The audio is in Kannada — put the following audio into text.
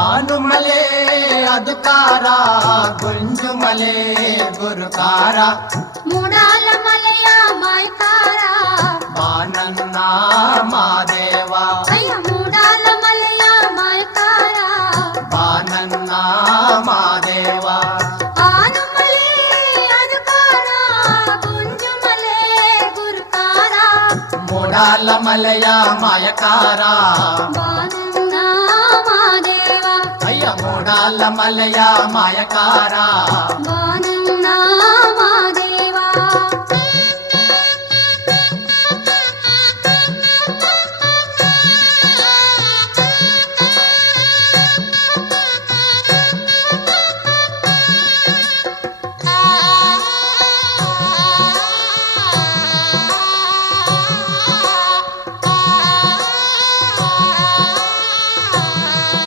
ಆನುಮಲೆ ಅಧಿಕಾರ ಗುಂಜುಮಲೆ ಗುರುಕಾರ ಮೂಡಾಲ ಮಲೆಯ ಮಾಯಕಾರ ಬಾನನ್ನ ಮಾದೇವ ಅಯ್ಯ ಮೂಡಾಲ ಮಲೆಯ ಮಾಯಕಾರ ಬಾನನ್ನ ಮಾದೇವ ಆನುಮಲೆ ಅಧಿಕಾರ ಗುಂಜುಮಲೆ ಗುರುಕಾರ ಮೂಡಾಲ ಮಲೆಯ ಮಾಯಕಾರ ಬಾನಂದ ಮಾದೇವ ಅಯ್ಯ ಮೂಡಾಲ ಮಲೆಯ ಮಾಯಕಾರ ಬಾನಂದ